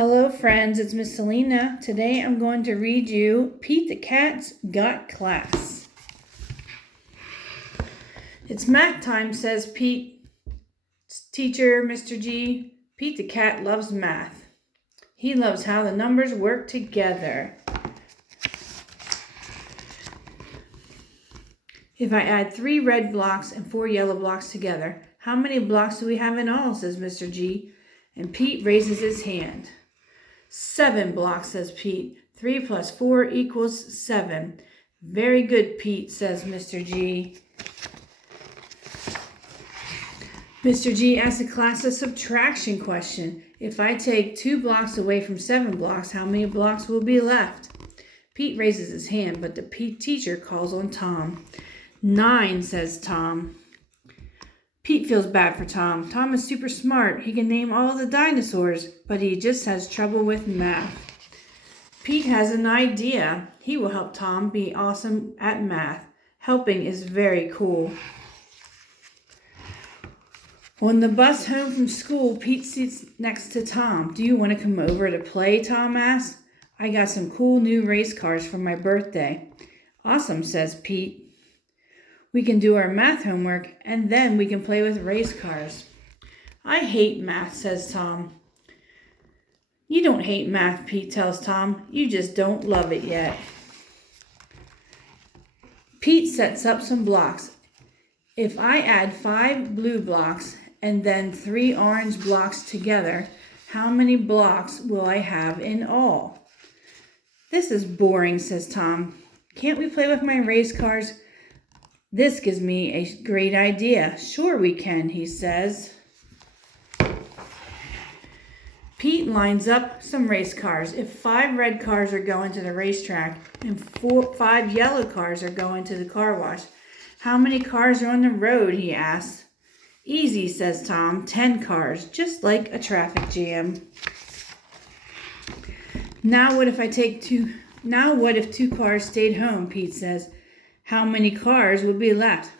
Hello friends, it's Miss Selena. Today I'm going to read you Pete the Cat's Got Class. It's math time, says Pete's teacher, Mr. G. Pete the Cat loves math. He loves how the numbers work together. If I add 3 red blocks and 4 yellow blocks together, how many blocks do we have in all, says Mr. G. And Pete raises his hand. 7 blocks, says Pete. 3 plus 4 equals 7. Very good, Pete, says Mr. G. Mr. G asks the class a subtraction question. If I take 2 blocks away from 7 blocks, how many blocks will be left? Pete raises his hand, but the teacher calls on Tom. 9, says Tom. Pete feels bad for Tom. Tom is super smart. He can name all the dinosaurs, but he just has trouble with math. Pete has an idea. He will help Tom be awesome at math. Helping is very cool. On the bus home from school, Pete sits next to Tom. Do you want to come over to play? Tom asks. I got some cool new race cars for my birthday. Awesome, says Pete. We can do our math homework, and then we can play with race cars. I hate math, says Tom. You don't hate math, Pete tells Tom. You just don't love it yet. Pete sets up some blocks. If I add 5 blue blocks and then 3 orange blocks together, how many blocks will I have in all? This is boring, says Tom. Can't we play with my race cars? This gives me a great idea. Sure we can, he says. Pete lines up some race cars. If 5 red cars are going to the racetrack and 5 yellow cars are going to the car wash, how many cars are on the road, he asks. Easy, says Tom. 10 cars, just like a traffic jam. Now what if 2 cars stayed home, Pete says. How many cars would be left?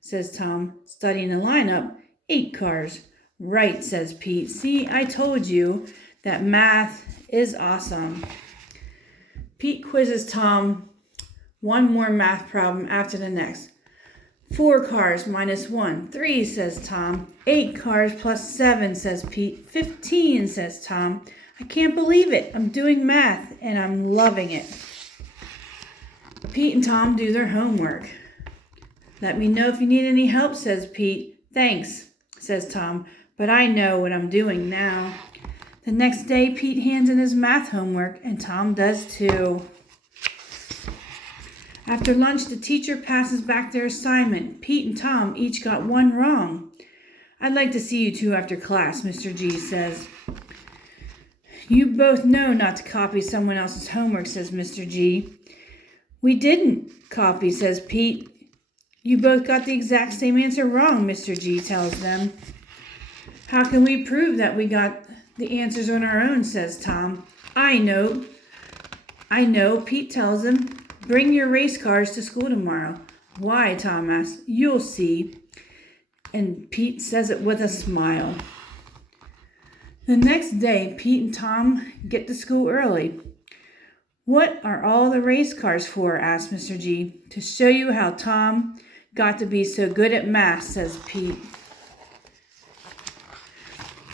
Says Tom, studying the lineup. 8 cars. Right, says Pete. See, I told you that math is awesome. Pete quizzes Tom one more math problem after the next. 4 cars minus 1. 3, says Tom. 8 cars plus 7, says Pete. 15, says Tom. I can't believe it. I'm doing math and I'm loving it. Pete and Tom do their homework. Let me know if you need any help, says Pete. Thanks, says Tom, but I know what I'm doing now. The next day, Pete hands in his math homework, and Tom does too. After lunch, the teacher passes back their assignment. Pete and Tom each got 1 wrong. I'd like to see you 2 after class, Mr. G says. You both know not to copy someone else's homework, says Mr. G. We didn't copy, says Pete. You both got the exact same answer wrong, Mr. G tells them. How can we prove that we got the answers on our own, says Tom. I know, Pete tells him. Bring your race cars to school tomorrow. Why, Tom asks. You'll see. And Pete says it with a smile. The next day, Pete and Tom get to school early. What are all the race cars for, asks Mr. G. To show you how Tom got to be so good at math, says Pete.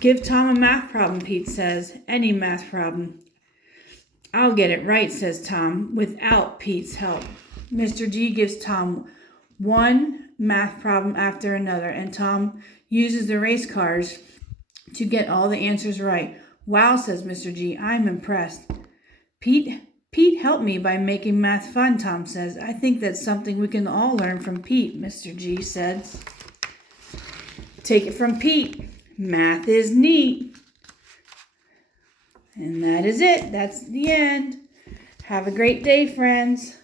Give Tom a math problem, Pete says. Any math problem. I'll get it right, says Tom, without Pete's help. Mr. G gives Tom one math problem after another, and Tom uses the race cars to get all the answers right. Wow, says Mr. G. I'm impressed. Pete helped me by making math fun, Tom says. I think that's something we can all learn from Pete, Mr. G said. Take it from Pete. Math is neat. And that is it. That's the end. Have a great day, friends.